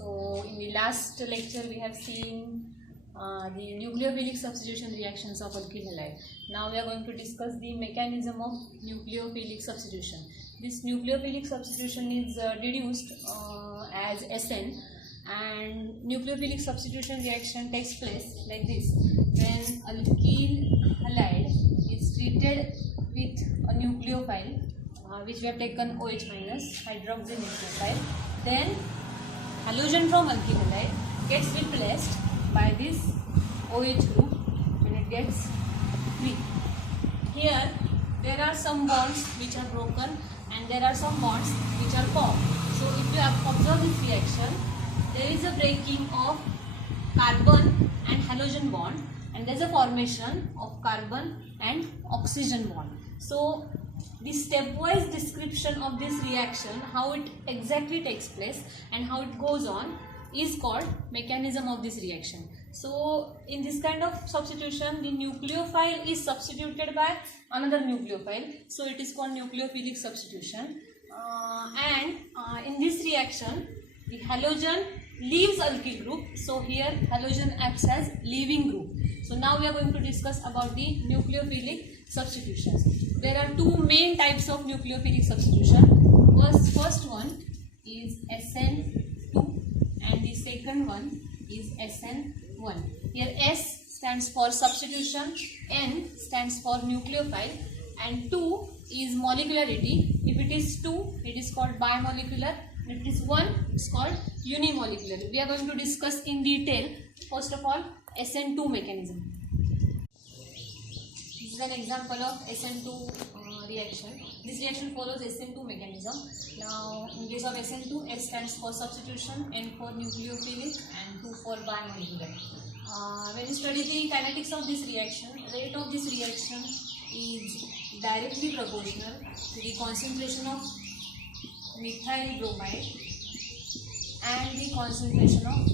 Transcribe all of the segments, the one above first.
So in the last lecture we have seen the nucleophilic substitution reactions of alkyl halide. Now we are going to discuss the mechanism of nucleophilic substitution. This nucleophilic substitution is deduced as SN, and nucleophilic substitution reaction takes place like this. When alkyl halide is treated with a nucleophile which we have taken OH minus hydroxy nucleophile, then halogen from alkyl halide gets replaced by this OH group and it gets free. Here there are some bonds which are broken and there are some bonds which are formed. So if you observe this reaction, there is a breaking of carbon and halogen bond and there is a formation of carbon and oxygen bond. So the stepwise description of this reaction, how it exactly takes place and how it goes on, is called mechanism of this reaction. So in this kind of substitution, the nucleophile is substituted by another nucleophile, so it is called nucleophilic substitution. In this reaction, the halogen leaves alkyl group, so here halogen acts as leaving group. So now we are going to discuss about the nucleophilic substitutions. There are two main types of nucleophilic substitution. First one is SN2 and the second one is SN1. Here S stands for substitution, N stands for nucleophile, and 2 is molecularity. If it is 2, it is called bimolecular. If it is 1, it is called unimolecular. We are going to discuss in detail, first of all, SN2 mechanism. This is an example of SN2 reaction. This reaction follows SN2 mechanism. Now, in case of SN2, S stands for substitution, N for nucleophilic, and 2 for bimolecular. When you study the kinetics of this reaction, rate of this reaction is directly proportional to the concentration of methyl bromide and the concentration of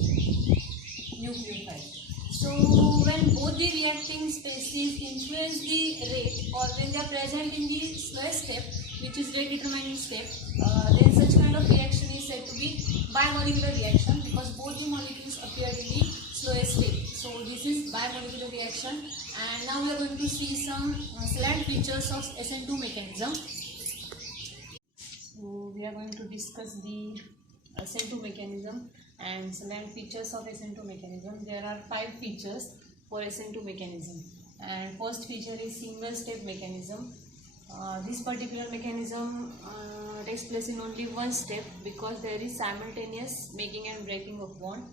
nucleophile. So when both the reacting species influence the rate, or when they are present in the slowest step, which is rate determining step, then such kind of reaction is said to be bimolecular reaction, because both the molecules appear in the slowest state. So this is bimolecular reaction, and now we are going to see some salient features of SN2 mechanism. So we are going to discuss the SN2 mechanism and salient features of SN2 mechanism. There are 5 features for SN2 mechanism, and first feature is single step mechanism. This particular mechanism takes place in only one step because there is simultaneous making and breaking of bond.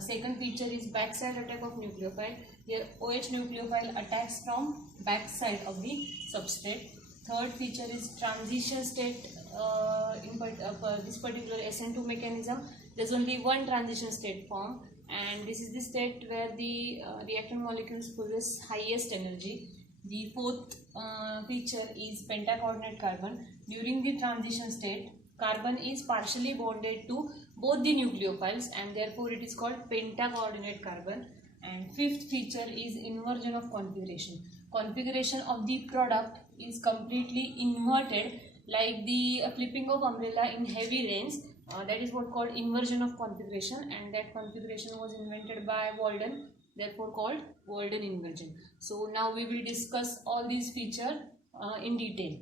Second feature is backside attack of nucleophile. Here OH nucleophile attacks from backside of the substrate. Third feature is transition state. In this particular SN2 mechanism, there is only one transition state form, and this is the state where the reactant molecules possess highest energy. The fourth feature is pentacoordinate carbon. During the transition state, carbon is partially bonded to both the nucleophiles and therefore it is called pentacoordinate carbon. And fifth feature is inversion of configuration. Configuration of the product is completely inverted, like the flipping of umbrella in heavy rains. That is what called inversion of configuration, and that configuration was invented by Walden, therefore called Walden inversion. So now we will discuss all these features in detail.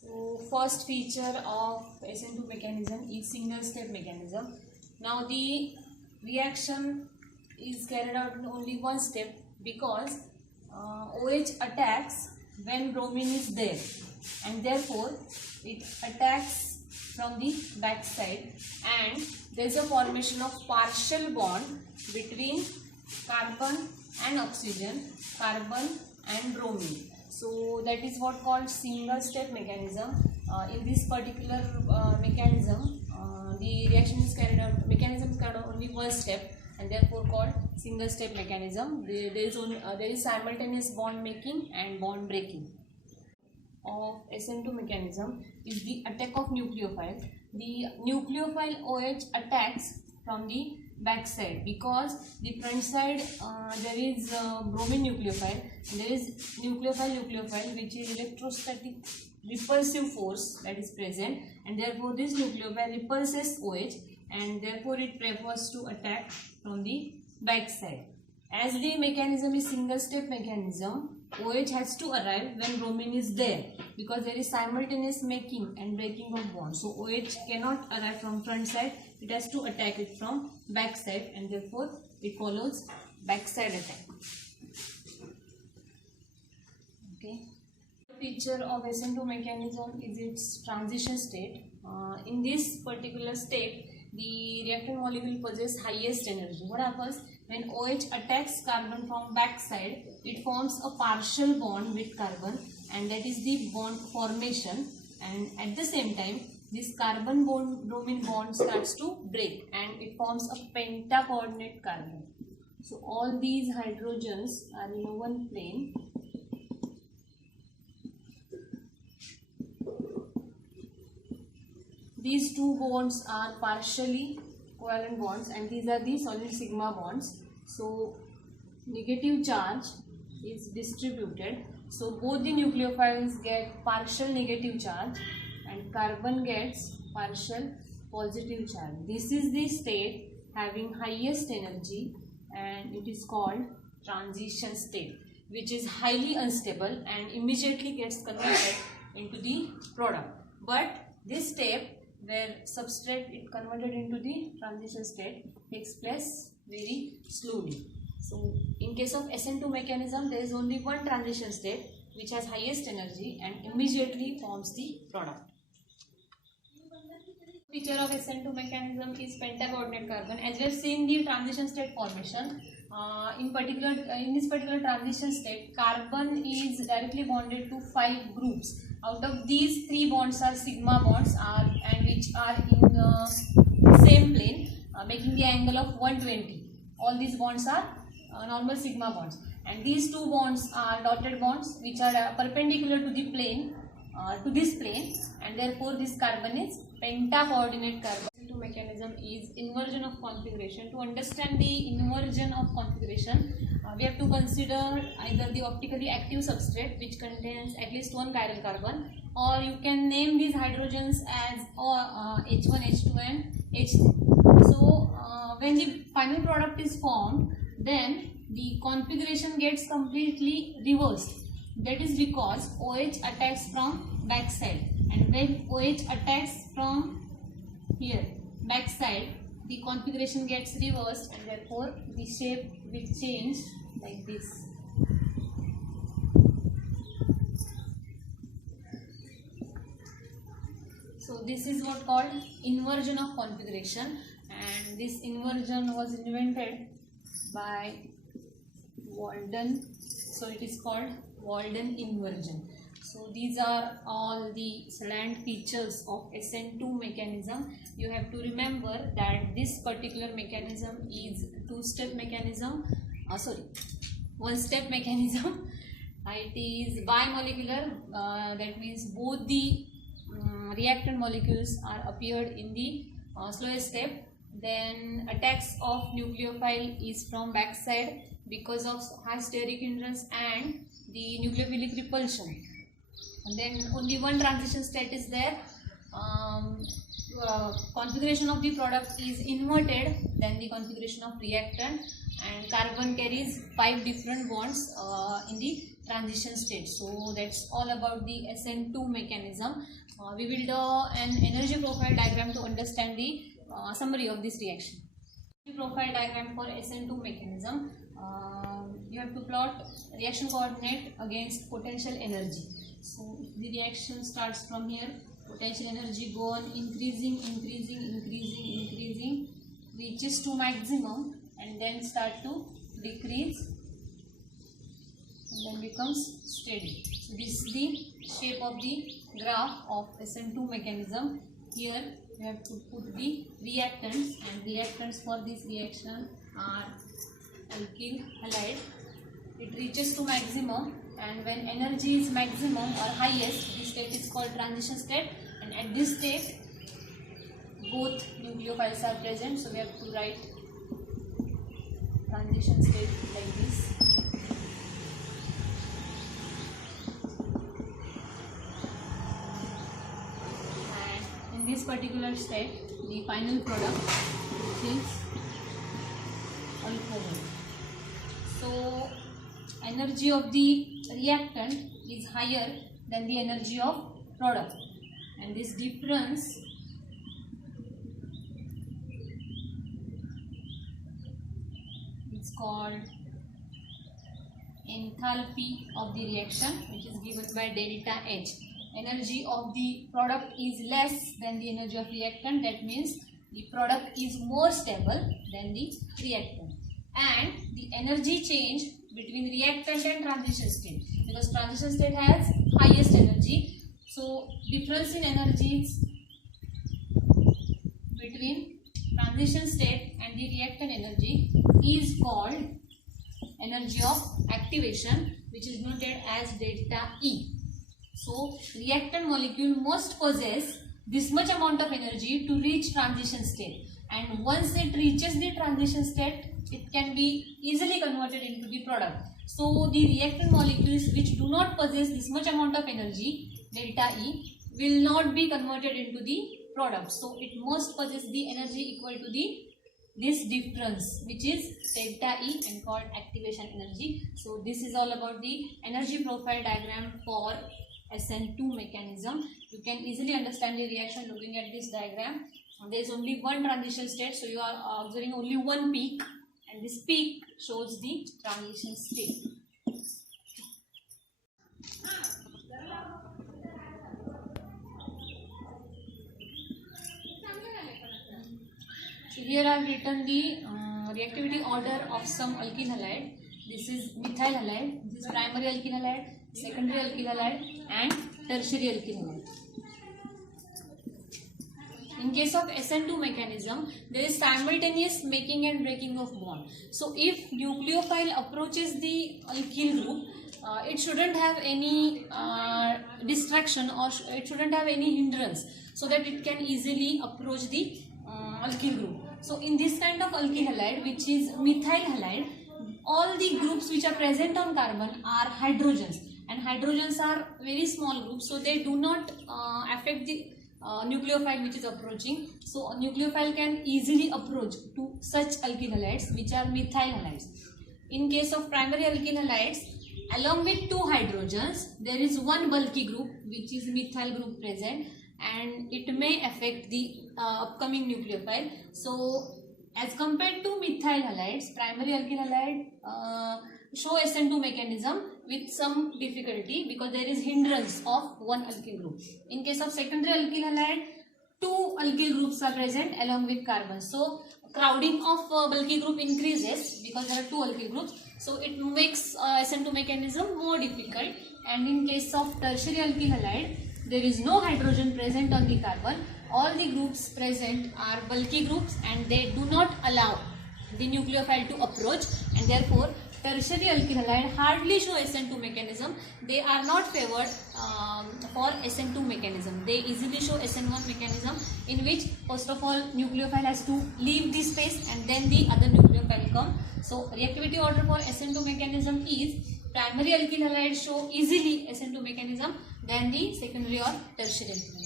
So first feature of SN2 mechanism is single step mechanism. Now the reaction is carried out in only one step because OH attacks when bromine is there, and therefore it attacks from the back side, and there is a formation of partial bond between carbon and oxygen, carbon and bromine. So that is what called single step mechanism. In this particular mechanism, the reaction is carried out, only one step, and therefore called single step mechanism. There is simultaneous bond making and bond breaking. Of SN2 mechanism is the attack of nucleophile. The nucleophile OH attacks from the back side because the front side there is bromine nucleophile, and there is nucleophile which is electrostatic repulsive force that is present, and therefore this nucleophile repulses OH, and therefore it prefers to attack from the back side. As the mechanism is single step mechanism, OH has to arrive when bromine is there, because there is simultaneous making and breaking of bonds. So OH cannot arrive from front side, it has to attack it from back side, and therefore it follows back side attack. Okay. Feature of SN2 mechanism is its transition state. In this particular state, the reactant molecule possesses highest energy. What happens when OH attacks carbon from back side? It forms a partial bond with carbon, and that is the bond formation, and at the same time this carbon bond bromine bond starts to break and it forms a pentacoordinate carbon. So all these hydrogens are in one plane. These two bonds are partially covalent bonds, and these are the solid sigma bonds. So negative charge is distributed. So both the nucleophiles get partial negative charge and carbon gets partial positive charge. This is the state having highest energy, and it is called transition state, which is highly unstable and immediately gets converted into the product. But this step where substrate is converted into the transition state takes place very slowly. So in case of SN2 mechanism, there is only one transition state which has highest energy and immediately forms the product. Feature of SN2 mechanism is pentacoordinate carbon. As we have seen the transition state formation, in this particular transition state, carbon is directly bonded to 5 groups. Out of these, 3 bonds are sigma bonds and which are in the same plane, making the angle of 120. All these bonds are normal sigma bonds, and these 2 bonds are dotted bonds which are perpendicular to the plane, to this plane, and therefore this carbon is pentacoordinate carbon. SN2 mechanism is inversion of configuration. To understand the inversion of configuration, we have to consider either the optically active substrate which contains at least one chiral carbon, or you can name these hydrogens as H1, H2 and H3. So when the final product is formed, then the configuration gets completely reversed. That is because OH attacks from back side, and when OH attacks from here back side, the configuration gets reversed, and therefore the shape will change like this. So this is what called inversion of configuration, and this inversion was invented by Walden. So it is called Walden inversion. So these are all the salient features of SN2 mechanism. You have to remember that this particular mechanism is two-step mechanism. One-step mechanism. It is bimolecular. That means both the reactant molecules are appeared in the slowest step. Then attacks of nucleophile is from backside because of high steric hindrance and the nucleophilic repulsion. And then only one transition state is there. Configuration of the product is inverted than the configuration of reactant, and carbon carries 5 different bonds in the transition state. So that's all about the SN2 mechanism. We will do an energy profile diagram to understand the summary of this reaction. Energy profile diagram for SN2 mechanism. You have to plot reaction coordinate against potential energy. So the reaction starts from here. Potential energy go on increasing, reaches to maximum, and then start to decrease, and then becomes steady. So this is the shape of the graph of SN2 mechanism. Here we have to put the reactants, and reactants for this reaction are alkyl halide. It reaches to maximum, and when energy is maximum or highest, this state is called transition state, and at this state both nucleophiles are present. So we have to write transition state like this. And particular step, the final product, which is alcohol. So energy of the reactant is higher than the energy of product, and this difference is called enthalpy of the reaction, which is given by delta H. Energy of the product is less than the energy of reactant. That means the product is more stable than the reactant. And the energy change between reactant and transition state, because transition state has highest energy. So difference in energies between transition state and the reactant energy is called energy of activation, which is noted as delta E. So reactant molecule must possess this much amount of energy to reach transition state, and once it reaches the transition state, it can be easily converted into the product. So the reactant molecules which do not possess this much amount of energy, delta E, will not be converted into the product. So it must possess the energy equal to this difference, which is delta E, and called activation energy. So this is all about the energy profile diagram for SN2 mechanism. You can easily understand the reaction looking at this diagram. There is only one transition state, so you are observing only one peak, and this peak shows the transition state. So here I have written the reactivity order of some alkyl halide. This is methyl halide, this is primary alkyl halide, secondary alkyl halide, and tertiary alkyl halide. In case of SN2 mechanism, there is simultaneous making and breaking of bond. So if nucleophile approaches the alkyl group, it shouldn't have any distraction, or it shouldn't have any hindrance, so that it can easily approach the alkyl group. So in this kind of alkyl halide, which is methyl halide, all the groups which are present on carbon are hydrogens, and hydrogens are very small groups, so they do not affect the nucleophile which is approaching. So a nucleophile can easily approach to such alkyl halides which are methyl halides. In case of primary alkyl halides, along with two hydrogens, there is one bulky group which is methyl group present, and it may affect the upcoming nucleophile. So as compared to methyl halides, primary alkyl halide show SN2 mechanism with some difficulty, because there is hindrance of one alkyl group. In case of secondary alkyl halide, two alkyl groups are present along with carbon. So crowding of bulky group increases because there are two alkyl groups. So it makes SN2 mechanism more difficult. And in case of tertiary alkyl halide, there is no hydrogen present on the carbon. All the groups present are bulky groups, and they do not allow the nucleophile to approach, and therefore tertiary alkyl halide hardly show SN2 mechanism. They are not favored for SN2 mechanism. They easily show SN1 mechanism, in which first of all nucleophile has to leave the space and then the other nucleophile come. So reactivity order for SN2 mechanism is primary alkyl halide show easily SN2 mechanism than the secondary or tertiary alkyl halide.